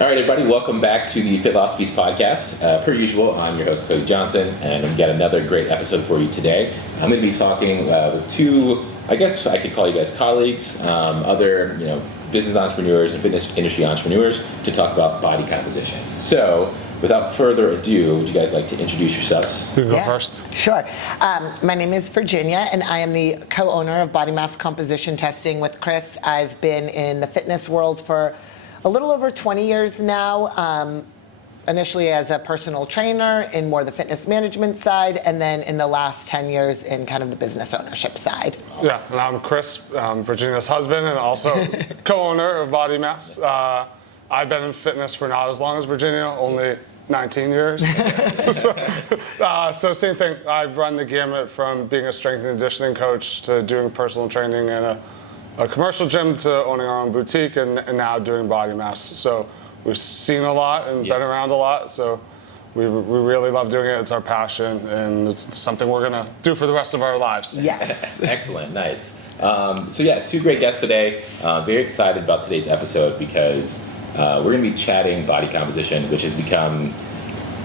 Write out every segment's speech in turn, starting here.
All right, everybody, welcome back to the Philosophies podcast. Per usual, I'm your host, Cody Johnson, and we've got another great episode for you today. I'm going to be talking with two, I guess I could call you guys colleagues, other business entrepreneurs and fitness industry entrepreneurs to talk about body composition. So, without further ado, would you guys like to introduce yourselves? You go first. Sure. My name is Virginia, and I am the co-owner of Bodymass Composition Testing with Kris. I've been in the fitness world for a little over 20 years now, initially as a personal trainer in more the fitness management side, and then in the last 10 years in kind of the business ownership side. Yeah, and I'm Kris, Virginia's husband, and also co-owner of Bodymass. I've been in fitness for not as long as Virginia, only 19 years. So same thing. I've run the gamut from being a strength and conditioning coach to doing personal training in a commercial gym to owning our own boutique and now doing Bodymass. So we've seen a lot and been around a lot. So we really love doing it. It's our passion, and it's something we're going to do for the rest of our lives. Yes. Excellent, nice. Two great guests today. Very excited about today's episode because we're going to be chatting body composition, which has become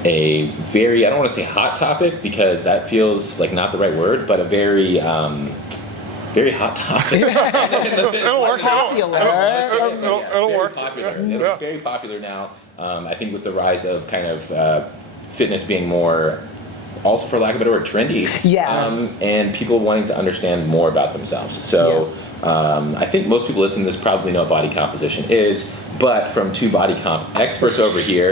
a very, I don't want to say hot topic because that feels like not the right word, but a very hot topic. It'll work. Popular. It'll work. Popular. It's very popular now. I think with the rise of kind of fitness being more, also for lack of a better word, trendy. Yeah. And people wanting to understand more about themselves. So I think most people listening to this probably know what body composition is, but from two body comp experts over here,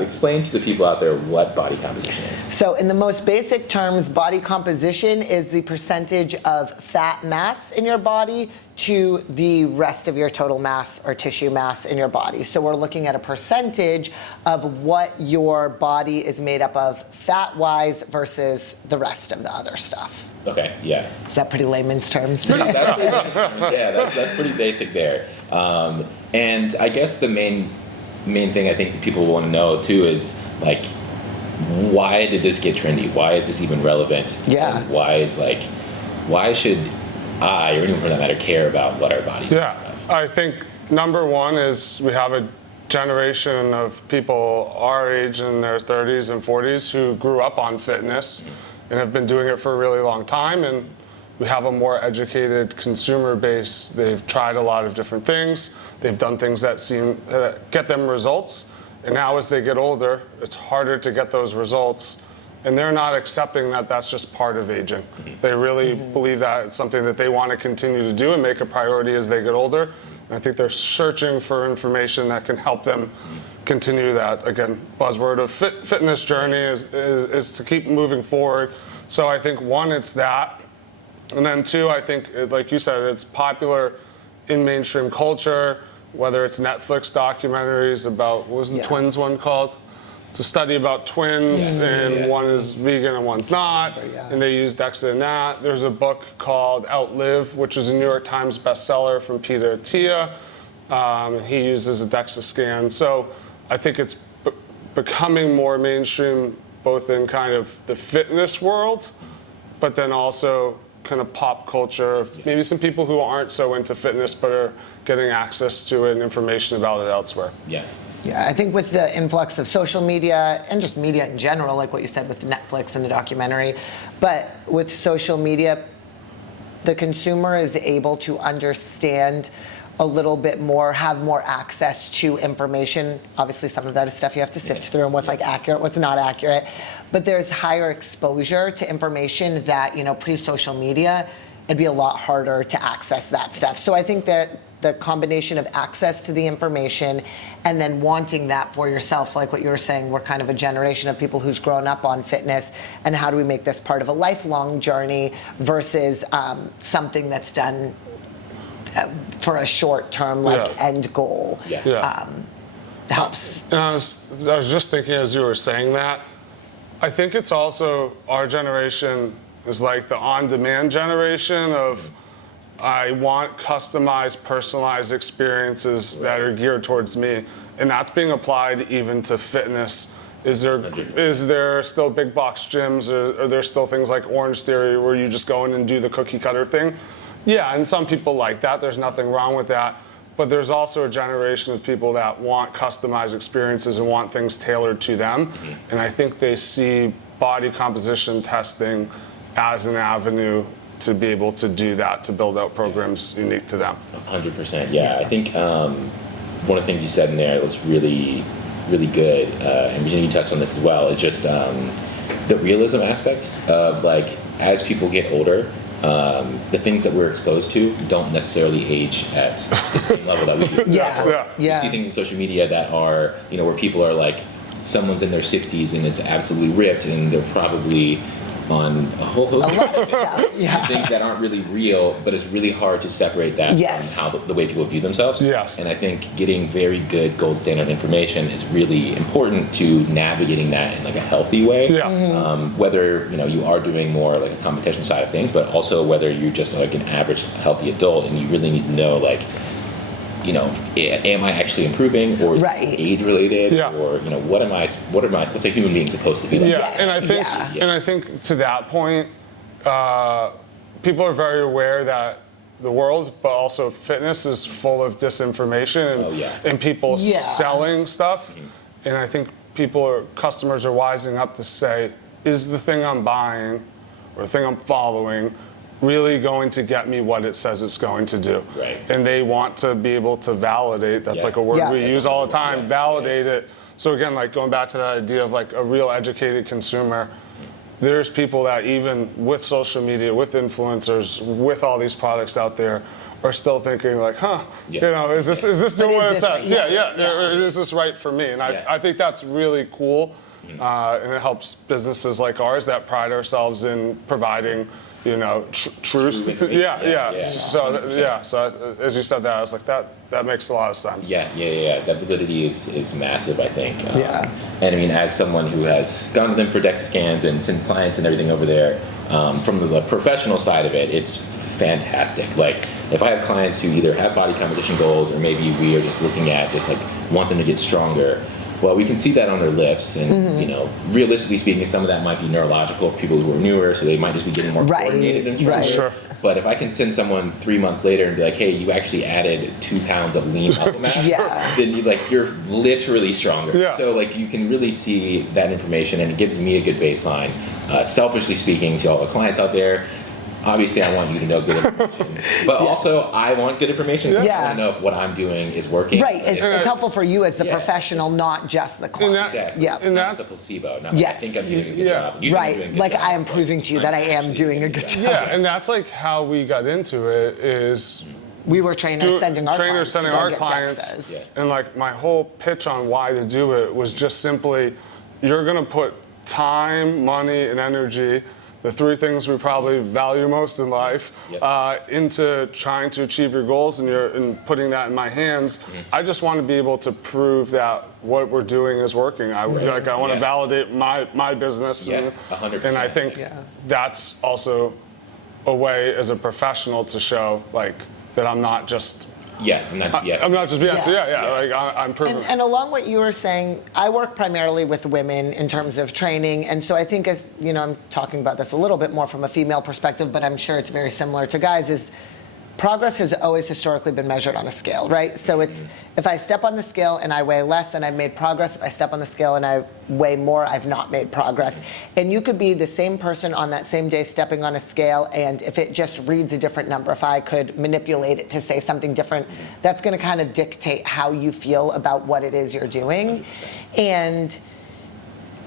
explain to the people out there what body composition is. So in the most basic terms, body composition is the percentage of fat mass in your body to the rest of your total mass or tissue mass in your body. So we're looking at a percentage of what your body is made up of fat-wise versus the rest of the other stuff. Okay, yeah. Is that pretty layman's terms? That's pretty basic there. And I guess the main thing I think that people want to know too is like, why did this get trendy? Why is this even relevant? Yeah. And why should I, or anyone for that matter, care about what our bodies are? I think number one is we have a generation of people our age in their 30s and 40s who grew up on fitness and have been doing it for a really long time, and we have a more educated consumer base. They've tried a lot of different things. They've done things that get them results, and now as they get older, it's harder to get those results, and they're not accepting that that's just part of aging. They really believe that it's something that they want to continue to do and make a priority as they get older. And I think they're searching for information that can help them continue that, again, buzzword of fitness journey is to keep moving forward. So I think one, it's that. And then two, I think, like you said, it's popular in mainstream culture, whether it's Netflix documentaries about, what was the twins one called? It's a study about twins, and one is vegan and one's not, and they use DEXA in that. There's a book called Outlive, which is a New York Times bestseller from Peter Attia. He uses a DEXA scan. So I think it's becoming more mainstream, both in kind of the fitness world, but then also kind of pop culture, maybe some people who aren't so into fitness but are getting access to it and information about it elsewhere. Yeah, I think with the influx of social media and just media in general, like what you said with Netflix and the documentary, but with social media, the consumer is able to understand a little bit more, have more access to information. Obviously, some of that is stuff you have to sift through and what's like accurate, what's not accurate. But there's higher exposure to information that, pre-social media, it'd be a lot harder to access that stuff. So I think that the combination of access to the information and then wanting that for yourself, like what you were saying, we're kind of a generation of people who's grown up on fitness, and how do we make this part of a lifelong journey versus something that's done for a short-term end goal. Helps. And I was just thinking as you were saying that, I think it's also our generation is like the on-demand generation of I want customized, personalized experiences that are geared towards me, and that's being applied even to fitness. Is there still big box gyms? Are there still things like Orange Theory where you just go in and do the cookie cutter thing? Yeah, and some people like that. There's nothing wrong with that. but there's also a generation of people that want customized experiences and want things tailored to them. And I think they see body composition testing as an avenue to be able to do that, to build out programs unique to them. 100%. Yeah, I think one of the things you said in there was really, really good, and Virginia, you touched on this as well, is just the realism aspect of, like, as people get older, the things that we're exposed to don't necessarily age at the same level that we do. You see things on social media that are, where people are like, someone's in their 60s and is absolutely ripped, and they're probably on a whole host of stuff. things that aren't really real, but it's really hard to separate that from how the way people view themselves. And I think getting very good gold standard information is really important to navigating that in like a healthy way. Whether you are doing more like a competition side of things, but also whether you're just like an average healthy adult and you really need to know, like, am I actually improving, or is this age related, or what am I? What's a human being supposed to be like? And I think to that point, people are very aware that the world, but also fitness, is full of disinformation and people selling stuff. And I think customers are wising up to say, is the thing I'm buying or the thing I'm following really going to get me what it says it's going to do? And they want to be able to validate. That's like a word we use all the time. Validate it. So again, like going back to that idea of like a real educated consumer, there's people that even with social media, with influencers, with all these products out there, are still thinking like, is this doing what it says? Or is this right for me? And I think that's really cool, and it helps businesses like ours that pride ourselves in providing truth. So as you said that, I was like, that makes a lot of sense. That validity is massive, I think. And I mean, as someone who has gone to them for DEXA scans and sent clients and everything over there, from the professional side of it, it's fantastic. Like, if I have clients who either have body composition goals, or maybe we are just looking at just like want them to get stronger, well, we can see that on their lifts, and realistically speaking, some of that might be neurological for people who are newer, so they might just be getting more coordinated and stronger. But if I can send someone 3 months later and be like, hey, you actually added 2 pounds of lean muscle mass, then you're literally stronger. So like, you can really see that information, and it gives me a good baseline. Selfishly speaking, to all the clients out there, obviously I want you to know good information, but also I want good information. I want to know if what I'm doing is working. It's helpful for you as the professional, not just the client. And that's a placebo. Not like I think I'm doing a good job. You think you're doing a good job. I am proving to you that I am doing a good job. And that's like how we got into it. Is we were trainers sending our clients, and like my whole pitch on why to do it was just simply, you're gonna put time, money, and energy, the 3 things we probably value most in life, into trying to achieve your goals, and putting that in my hands. I just want to be able to prove that what we're doing is working. I want to validate my business, 100%. And I think that's also a way as a professional to show like that I'm not just. I'm not just BS. I'm proven. And along what you were saying, I work primarily with women in terms of training, and so I think, as I'm talking about this a little bit more from a female perspective, but I'm sure it's very similar to guys, is progress has always historically been measured on a scale, right? So it's, if I step on the scale and I weigh less, then I've made progress. If I step on the scale and I weigh more, I've not made progress. And you could be the same person on that same day stepping on a scale, and if it just reads a different number, if I could manipulate it to say something different, that's gonna kind of dictate how you feel about what it is you're doing. 100%. And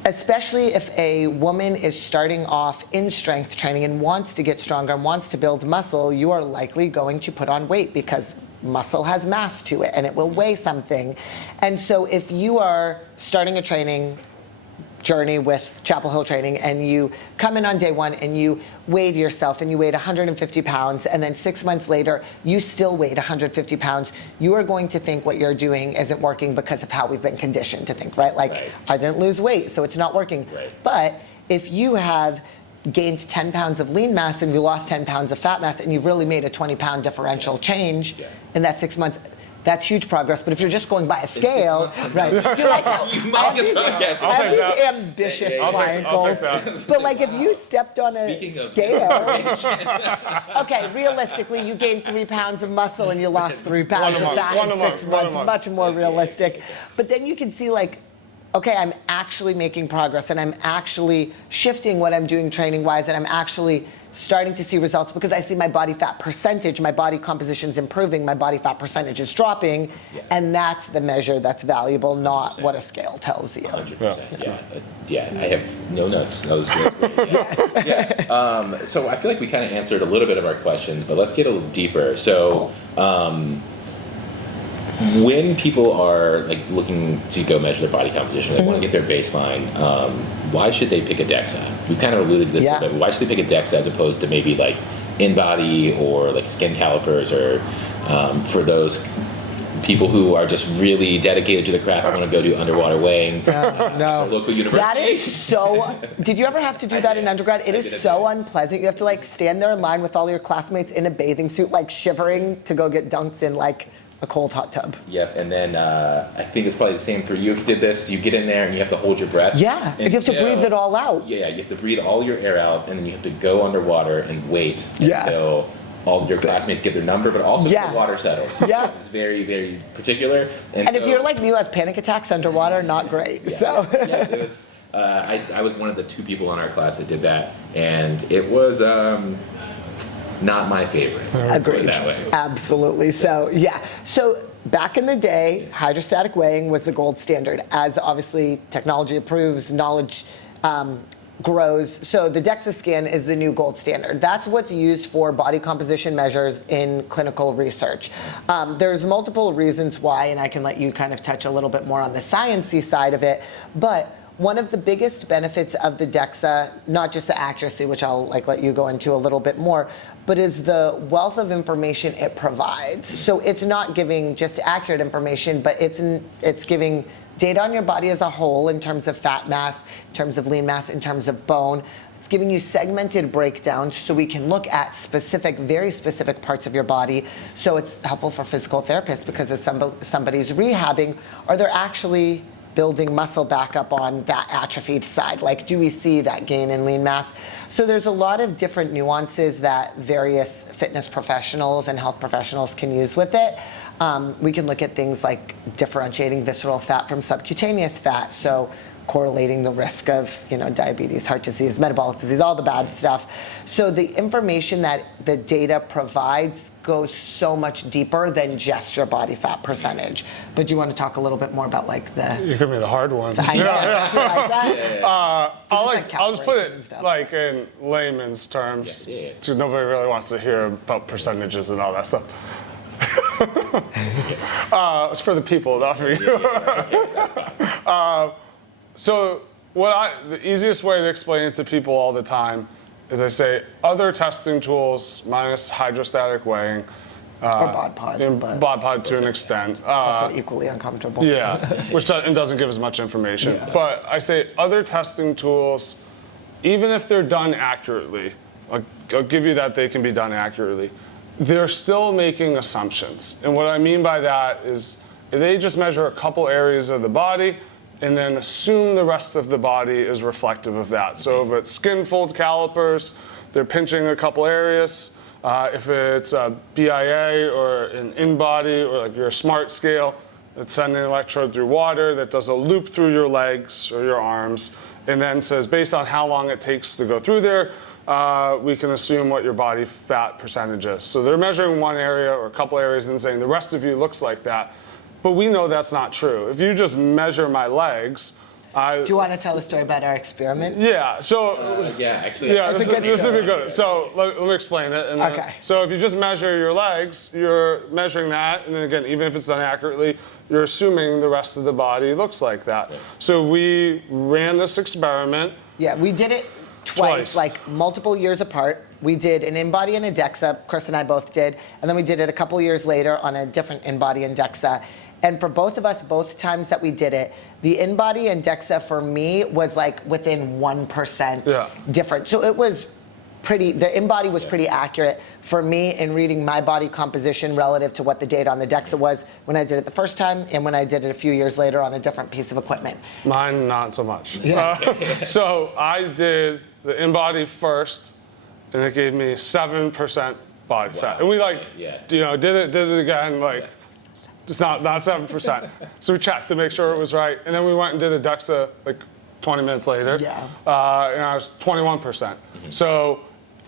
especially if a woman is starting off in strength training and wants to get stronger and wants to build muscle, you are likely going to put on weight because muscle has mass to it and it will weigh something. And so if you are starting a training journey with Chapel Hill Training, and you come in on day 1 and you weighed yourself and you weighed 150 pounds, and then 6 months later you still weighed 150 pounds, you are going to think what you're doing isn't working because of how we've been conditioned to think, right? Like, I didn't lose weight, so it's not working. But if you have gained 10 pounds of lean mass and you lost 10 pounds of fat mass, and you've really made a 20-pound differential change in that 6 months, that's huge progress. But if you're just going by a scale, right? You're like, I have these ambitious client goals. But like if you stepped on a scale, okay, realistically, you gained 3 pounds of muscle and you lost 3 pounds of fat in 6 months. Much more realistic. But then you can see like, okay, I'm actually making progress and I'm actually shifting what I'm doing training-wise and I'm actually starting to see results because I see my body fat percentage, my body composition's improving, my body fat percentage is dropping, and that's the measure that's valuable, not 100%. What a scale tells you. 100%, yeah. I have no notes. That was great. Yeah. So I feel like we kind of answered a little bit of our questions, but let's get a little deeper. So, when people are like looking to go measure their body composition, they want to get their baseline, why should they pick a DEXA? We've kind of alluded to this a little bit. Why should they pick a DEXA as opposed to maybe like InBody or like skin calipers, or for those people who are just really dedicated to the craft and want to go do underwater weighing no. local university? That is so, did you ever have to do that in undergrad? It is so unpleasant. You have to like stand there in line with all your classmates in a bathing suit, like shivering to go get dunked in like a cold hot tub. Yep, and then I think it's probably the same for you if you did this. You get in there and you have to hold your breath. Yeah, and you have to breathe it all out. Yeah, you have to breathe all your air out, and then you have to go underwater and wait until all of your classmates get their number, but also the water settles. Yeah. It's very, very particular. And if you're like me who has panic attacks underwater, not great. It was, I was one of the 2 people in our class that did that, and it was not my favorite. Agreed. That way. Absolutely. So So back in the day, hydrostatic weighing was the gold standard. As obviously technology improves, knowledge grows. So the DEXA scan is the new gold standard. That's what's used for body composition measures in clinical research. There's multiple reasons why, and I can let you kind of touch a little bit more on the sciencey side of it, but one of the biggest benefits of the DEXA, not just the accuracy, which I'll let you go into a little bit more, but is the wealth of information it provides. So it's not giving just accurate information, but it's giving data on your body as a whole in terms of fat mass, in terms of lean mass, in terms of bone. It's giving you segmented breakdowns so we can look at very specific parts of your body. So it's helpful for physical therapists because as somebody's rehabbing, are they actually building muscle back up on that atrophied side? Like, do we see that gain in lean mass? So there's a lot of different nuances that various fitness professionals and health professionals can use with it. We can look at things like differentiating visceral fat from subcutaneous fat. So correlating the risk of diabetes, heart disease, metabolic disease, all the bad stuff. So the information that the data provides goes so much deeper than just your body fat percentage. But do you want to talk a little bit more about like the... You give me the hard one. I know. Do you like that? I'll just put it like in layman's terms, because nobody really wants to hear about percentages and all that stuff. It's for the people, not for you. So the easiest way to explain it to people all the time is I say other testing tools minus hydrostatic weighing. Or bod pod. Bod pod to an extent. Also equally uncomfortable. Yeah, which doesn't give as much information. Yeah. But I say other testing tools, even if they're done accurately, I'll give you that they can be done accurately, they're still making assumptions. And what I mean by that is they just measure a couple areas of the body and then assume the rest of the body is reflective of that. So if it's skin fold calipers, they're pinching a couple areas. If it's a BIA or an InBody or like your smart scale, it's sending an electrode through water that does a loop through your legs or your arms and then says based on how long it takes to go through there, we can assume what your body fat percentage is. So they're measuring one area or a couple areas and saying the rest of you looks like that. But we know that's not true. If you just measure my legs, do you want to tell the story about our experiment? Yeah. So this is good. So let me explain it. And then, so if you just measure your legs, you're measuring that, and then again, even if it's done accurately, you're assuming the rest of the body looks like that. Yeah. So we ran this experiment. Yeah, we did it twice, like multiple years apart. We did an InBody and a DEXA. Kris and I both did, and then we did it a couple years later on a different InBody and DEXA. And for both of us, both times that we did it, the InBody and DEXA for me was like within 1% different. So it was the in-body was pretty accurate for me in reading my body composition relative to what the data on the DEXA was when I did it the first time and when I did it a few years later on a different piece of equipment. Mine, not so much. So I did the in-body first, and it gave me 7% body fat. And we did it again, it's not 7%. So we checked to make sure it was right. And then we went and did a DEXA 20 minutes later. Yeah. And I was 21%. So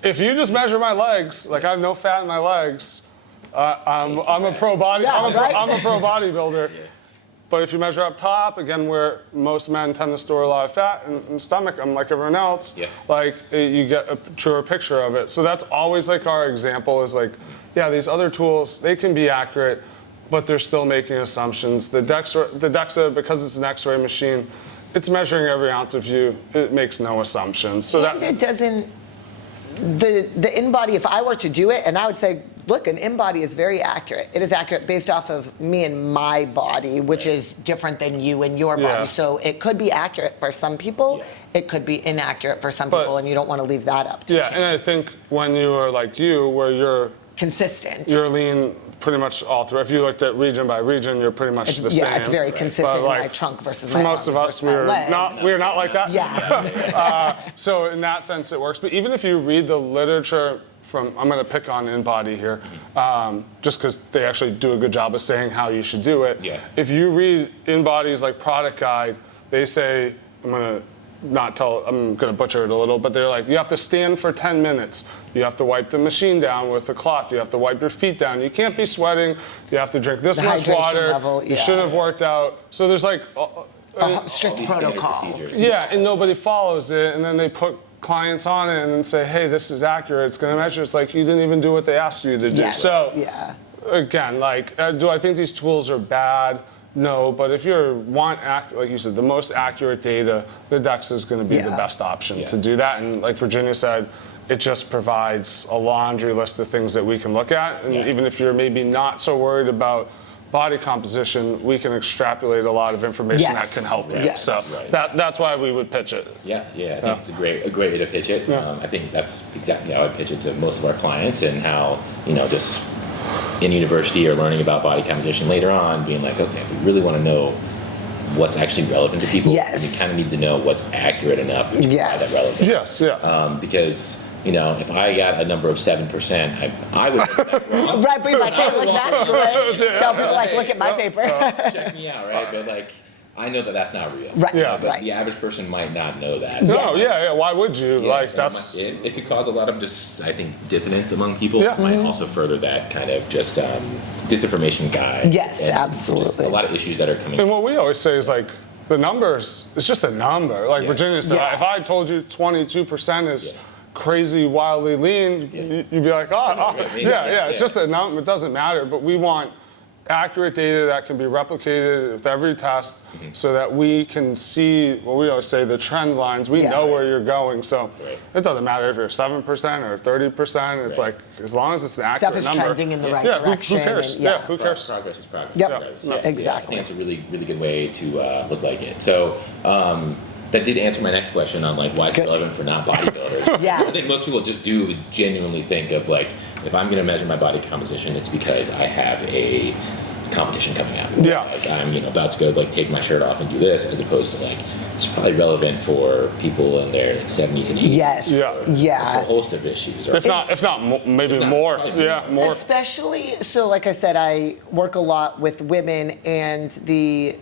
if you just measure my legs, I have no fat in my legs, I'm a pro bodybuilder. But if you measure up top, again, where most men tend to store a lot of fat in stomach, I'm like everyone else, you get a truer picture of it. So that's always our example is these other tools, they can be accurate, but they're still making assumptions. The DEXA, because it's an X-ray machine, it's measuring every ounce of you. It makes no assumptions. So it doesn't, the in-body, if I were to do it, and I would say, look, an in-body is very accurate. It is accurate based off of me and my body, which is different than you and your body. So it could be accurate for some people. It could be inaccurate for some people, and you don't want to leave that up to chance. And I think when you are like you, where you're consistent, you're lean pretty much all through. If you looked at region by region, you're pretty much the same. Yeah, it's very consistent in my trunk versus my arms. For most of us, we're not like that. Yeah. So in that sense, it works. But even if you read the literature I'm going to pick on in-body here, just because they actually do a good job of saying how you should do it. If you read in-body's product guide, they say, I'm going to butcher it a little, but they're you have to stand for 10 minutes. You have to wipe the machine down with a cloth. You have to wipe your feet down. You can't be sweating. You have to drink this much water. You shouldn't have worked out. So there's a strict protocol. And nobody follows it, and then they put clients on it and then say, hey, this is accurate, it's going to measure. It's you didn't even do what they asked you to do. So again, do I think these tools are bad? No, but if you want, like you said, the most accurate data, the DEXA is going to be the best option to do that. And like Virginia said, it just provides a laundry list of things that we can look at. And even if you're maybe not so worried about body composition, we can extrapolate a lot of information that can help you. So that's why we would pitch it. I think it's a great way to pitch it. I think that's exactly how I pitch it to most of our clients, and how just in university or learning about body composition later on, being okay, if we really want to know what's actually relevant to people, we kind of need to know what's accurate enough to provide that relevance. Because if I got a number of 7%, I would think that's wrong. Right, but you're hey, that's great. Tell people, look at my paper. Check me out, right? But I know that that's not real. Right. But the average person might not know that. No, why would you? That's it could cause a lot of I think dissonance among people. It might also further that kind of just disinformation guide. Yes, absolutely. Just a lot of issues that are coming. And what we always say is the numbers, it's just a number. Virginia said, if I told you 22% is crazy, wildly lean, you'd be it's just a number, it doesn't matter, but we want accurate data that can be replicated with every test so that we can see, we always say, the trend lines. We know where you're going, so it doesn't matter if you're 7% or 30%, it's as long as it's an accurate number. Stuff is trending in the right direction. Who cares? Who cares? Progress is progress. Exactly. I think it's a really, really good way to look like it. So, that did answer my next question on why it's relevant for not bodybuilders. I think most people just do genuinely think of if I'm going to measure my body composition, it's because I have a competition coming up. I'm about to go take my shirt off and do this, as opposed to it's probably relevant for people in their 70s and 80s. Yes. A whole host of issues. If not, maybe more. More. Especially, so like I said, I work a lot with women, and the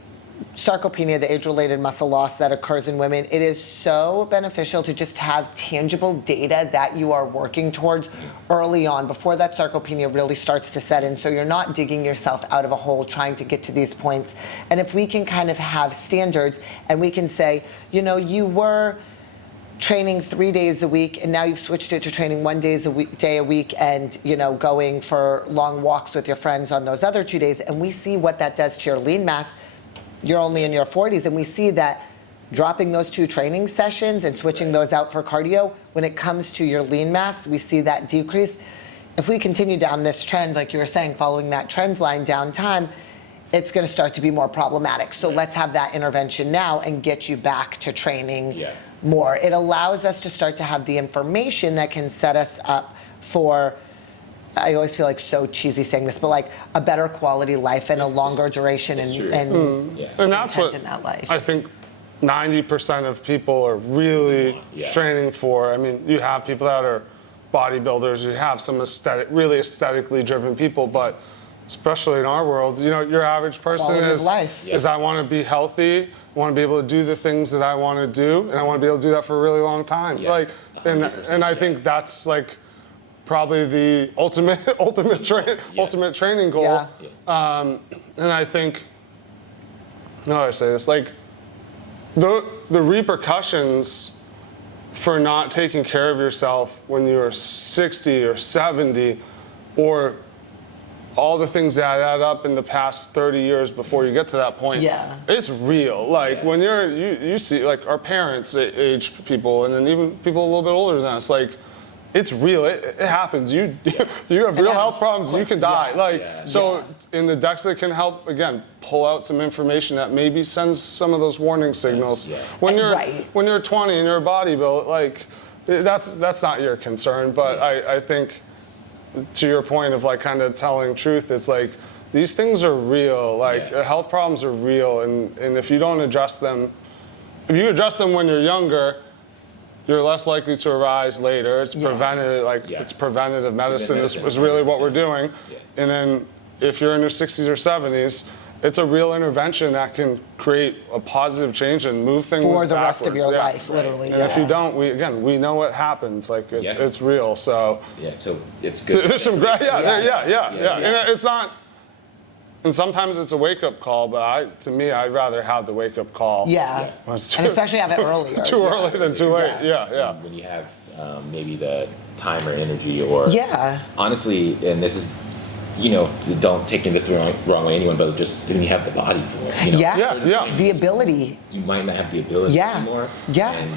sarcopenia, the age-related muscle loss that occurs in women, it is so beneficial to just have tangible data that you are working towards early on before that sarcopenia really starts to set in, so you're not digging yourself out of a hole trying to get to these points. And if we can kind of have standards and we can say, you were training 3 days a week and now you've switched it to training 1 day a week and going for long walks with your friends on those other 2 days, and we see what that does to your lean mass. You're only in your 40s, and we see that dropping those 2 training sessions and switching those out for cardio, when it comes to your lean mass, we see that decrease. If we continue down this trend, like you were saying, following that trend line down time, it's going to start to be more problematic. So let's have that intervention now and get you back to training more. It allows us to start to have the information that can set us up for, I always feel like so cheesy saying this, but like a better quality life and a longer duration and that's what in that life. I think 90% of people are really training for. I mean, you have people that are bodybuilders, you have some really aesthetically driven people, but especially in our world, you know, your average person is I want to be healthy, I want to be able to do the things that I want to do, and I want to be able to do that for a really long time. Like, and I think that's like probably the ultimate training goal. And I think, how do I say this? Like, the repercussions for not taking care of yourself when you're 60 or 70, or all the things that add up in the past 30 years before you get to that point, it's real. Like when you see like our parents age people, and then even people a little bit older than us, like it's real. It happens. You have real health problems. You can die. So in the DEXA can help again pull out some information that maybe sends some of those warning signals. When you're 20 and you're a bodybuilder, like that's not your concern. But I think, to your point of like kind of telling truth, it's like these things are real. Like health problems are real, and if you don't address them, if you address them when you're younger, you're less likely to arise later. It's preventative, it's preventative medicine is really what we're doing. And then if you're in your 60s or 70s, it's a real intervention that can create a positive change and move things for the backwards. rest of your life, literally. And if you don't, we know what happens. Like it's real. So so it's good. There's some great, and it's not. And sometimes it's a wake-up call, but to me, I'd rather have the wake-up call. And especially have it earlier. Too early than too late. When you have maybe the time or energy, or honestly, and this is, you know, don't take this the wrong way, anyone, but just when you have the body for it. You know, the ability. You might not have the ability anymore. And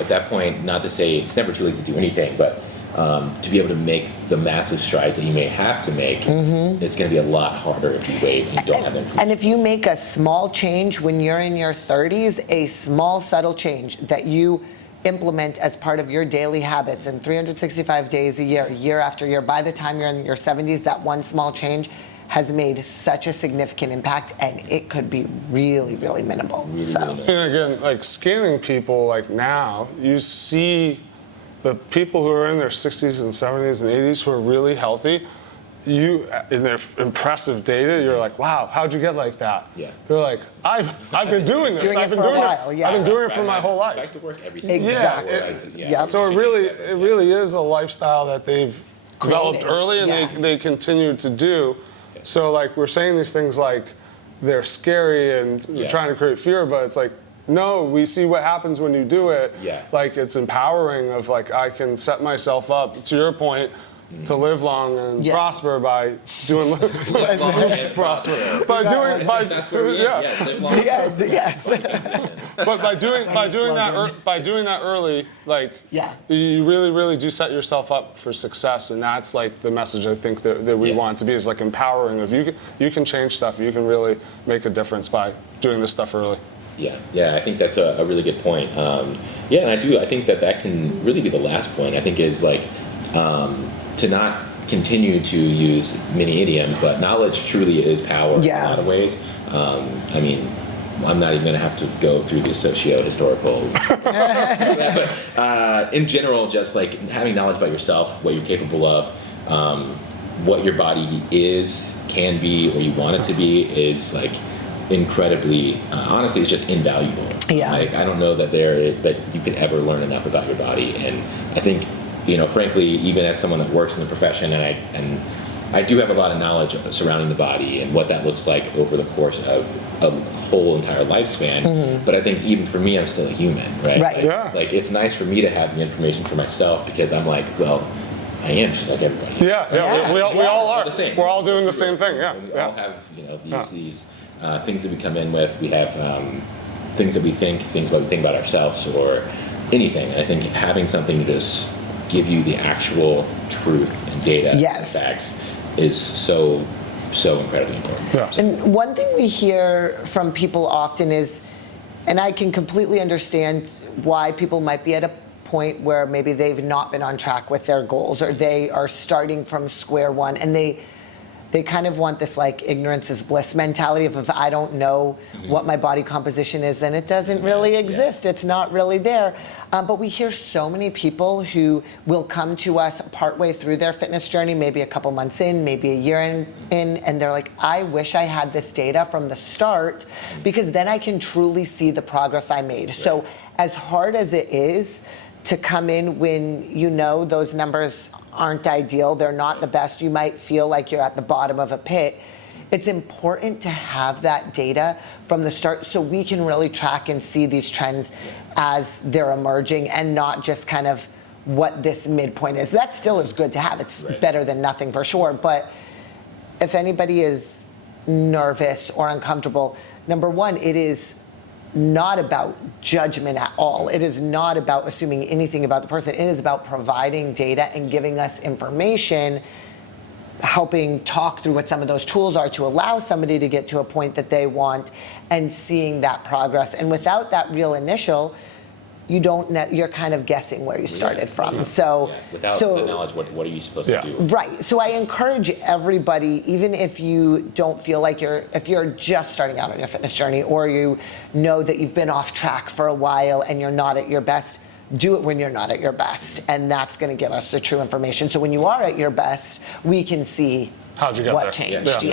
at that point, not to say it's never too late to do anything, but to be able to make the massive strides that you may have to make, it's going to be a lot harder if you wait and don't have information. And if you make a small change when you're in your 30s, a small subtle change that you implement as part of your daily habits in 365 days a year, year after year, by the time you're in your 70s, that one small change has made such a significant impact, and it could be really, really minimal. And again, like scanning people, like now, you see the people who are in their 60s and 70s and 80s who are really healthy, in their impressive data, you're like, wow, how'd you get like that? They're like, I've been doing this. I've been doing it for my whole life. Back to work every Exactly. So it really is a lifestyle that they've developed early, and they continue to do. So like we're saying these things like they're scary and we're trying to create fear, but it's like, no, we see what happens when you do it. Like it's empowering of like, I can set myself up, to your point, to live long and prosper by doing prosper by doing but by doing that early, like you really do set yourself up for success, and that's like the message I think that we want to be, is like empowering of you can change stuff, you can really make a difference by doing this stuff early. I think that's a really good point. And I think that can really be the last point, I think, is like to not continue to use many idioms, but knowledge truly is power in a lot of ways. I mean, I'm not even going to have to go through the socio-historical, but in general, just like having knowledge about yourself, what you're capable of, what your body can be, or you want it to be, is like incredibly, honestly, it's just invaluable. Like I don't know that you could ever learn enough about your body, and I think, you know, frankly, even as someone that works in the profession, and I do have a lot of knowledge surrounding the body and what that looks like over the course of a whole entire lifespan. But I think even for me, I'm still a human, right? Like it's nice for me to have the information for myself, because I'm like, well, I am just like everybody. We all are. We're all doing the same thing. We all have, you know, these things that we come in with. We have things that we think about ourselves or anything. And I think having something to just give you the actual truth and data and facts is so so incredibly important. Yeah. And one thing we hear from people often is, and I can completely understand why people might be at a point where maybe they've not been on track with their goals, or they are starting from square one, and they kind of want this like ignorance is bliss mentality of if I don't know what my body composition is, then it doesn't really exist. It's not really there. But we hear so many people who will come to us partway through their fitness journey, maybe a couple months in, maybe a year in, and they're like, I wish I had this data from the start, because then I can truly see the progress I made. Right. So as hard as it is to come in when you know those numbers aren't ideal, they're not the best, you might feel like you're at the bottom of a pit, it's important to have that data from the start so we can really track and see these trends as they're emerging, and not just kind of what this midpoint is. That still is good to have. It's better than nothing for sure, but if anybody is nervous or uncomfortable, number one, it is not about judgment at all. It is not about assuming anything about the person. It is about providing data and giving us information, helping talk through what some of those tools are to allow somebody to get to a point that they want, and seeing that progress. And without that real initial, you're kind of guessing where you started from. So without the knowledge, what are you supposed to do? Right. So I encourage everybody, even if you don't feel like if you're just starting out on your fitness journey, or you know that you've been off track for a while and you're not at your best, do it when you're not at your best. And that's going to give us the true information. So when you are at your best, we can see how'd you get what there? changed. You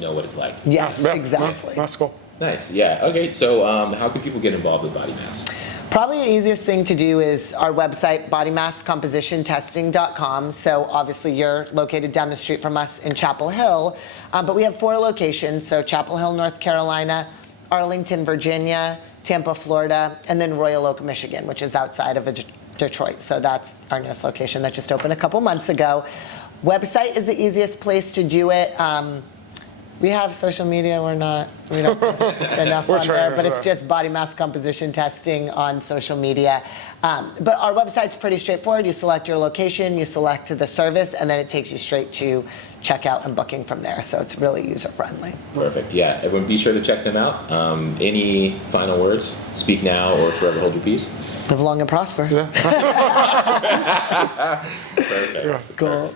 know what it's like. Yes, exactly. That's cool. Nice. Yeah. Okay. So how can people get involved with body mass? Probably the easiest thing to do is our website, bodymasscompositiontesting.com. So obviously you're located down the street from us in Chapel Hill, but we have 4 locations. So Chapel Hill, North Carolina, Arlington, Virginia, Tampa, Florida, and then Royal Oak, Michigan, which is outside of Detroit. So that's our newest location that just opened a couple months ago. Website is the easiest place to do it. We have social media, we don't post enough on there, but it's just Body Mass Composition Testing on social media. But our website's pretty straightforward. You select your location, you select the service, and then it takes you straight to checkout and booking from there. So it's really user-friendly. Perfect, yeah. Everyone be sure to check them out. Any final words? Speak now or forever hold your peace. Live long and prosper. Perfect. Cool. Perfect.